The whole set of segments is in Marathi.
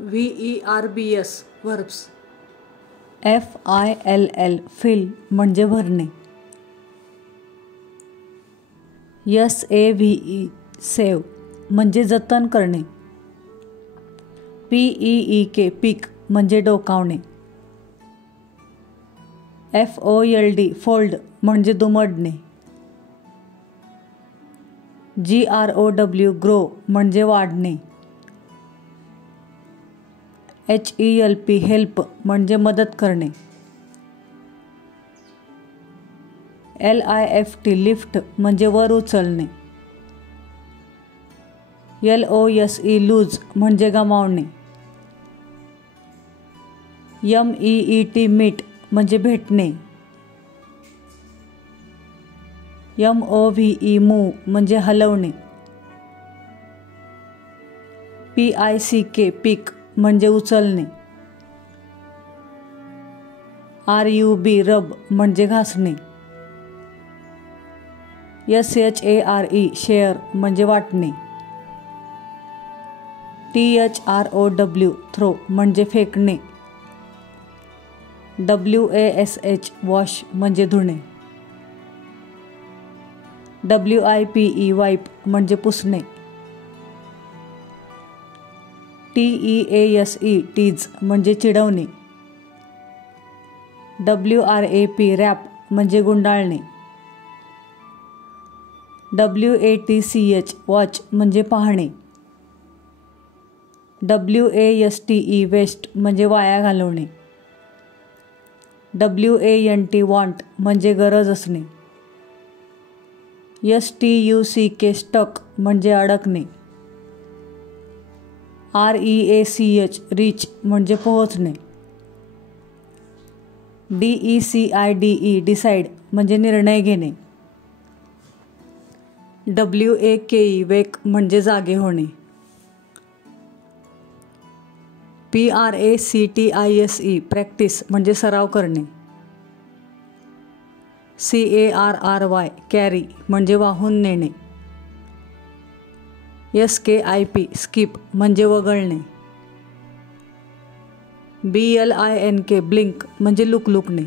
VERBS verbs. FILL fill म्हणजे भरणे. SAVE save म्हणजे जतन करणे. PEEK पीक म्हणजे डोकावणे. FOLD फोल्ड म्हणजे दुमडणे. GROW ग्रो म्हणजे वाढणे. HELP हेल्प म्हणजे मदत करणे. LIFT लिफ्ट म्हणजे वर उचलणे. LOSE लूज म्हणजे गमावणे. MEET मीट म्हणजे भेटणे. MOVE मूव म्हणजे हलवणे. PICK पीक म्हणजे उचलणे. RUB रब म्हणजे घासणे. SHARE शेअर म्हणजे वाटणे. THROW थ्रो म्हणजे फेकणे. WASH वॉश म्हणजे धुणे. WIPE वाईप म्हणजे पुसणे. TEASE टीज म्हणजे चिडवणे. WRAP रॅप म्हणजे गुंडाळणे. WATCH वॉच म्हणजे पाहणे. WASTE वेस्ट म्हणजे वाया घालवणे. WANT वॉन्ट म्हणजे गरज असणे. STUCK स्टक म्हणजे अडकणे. REACH रीच म्हणजे पोहोचणे. DECIDE डिसाईड म्हणजे निर्णय घेणे. WAKE वेक म्हणजे जागे होणे. PRACTICE प्रॅक्टिस म्हणजे सराव करणे. CARRY कॅरी म्हणजे वाहून नेणे. SKIP स्किप म्हणजे वगळणे. BLINK ब्लिंक म्हणजे लुकलुकणे.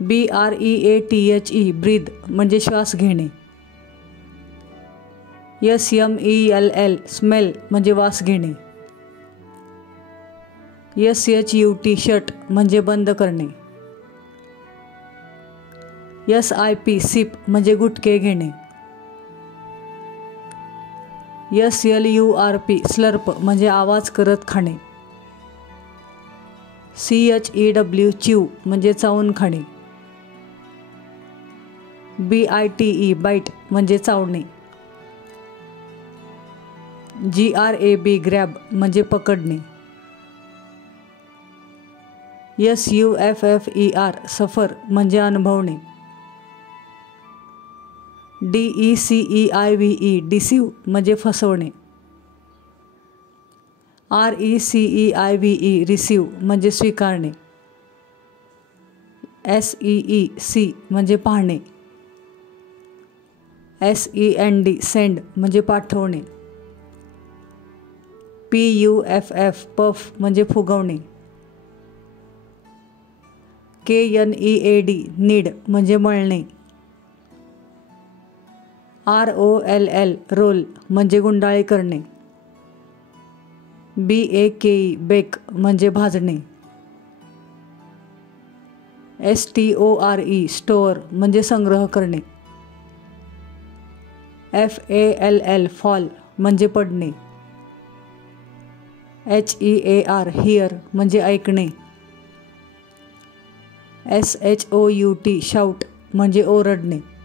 BREATHE ब्रीद म्हणजे श्वास घेणे. SMELL स्मेल म्हणजे वास घेणे. SHUT शट म्हणजे बंद करणे. SIP सिप म्हणजे गुटके घेणे. SLURP स्लर्प म्हणजे आवाज करत खाणे. CHEW च्यू म्हणजे चावून खाणे. BITE बाईट म्हणजे चावणे. GRAB ग्रॅब म्हणजे पकडणे. SUFFER सफर म्हणजे अनुभवणे. DECEIVE डिसीव म्हणजे फसवणे. RECEIVE रिसीव म्हणजे स्वीकारणे. SEEC म्हणजे पाहणे. SEND सेंड म्हणजे पाठवणे. PUFF पफ म्हणजे फुगवणे. KNEAD नीड म्हणजे मळणे. ROLL रोल म्हणजे गुंडाळी करणे. BAKE बेक म्हणजे भाजणे. STORE स्टोअर म्हणजे संग्रह करणे. FALL फॉल म्हणजे पडणे. HEAR हिअर म्हणजे ऐकणे. SHOUT शाऊट म्हणजे ओरडणे.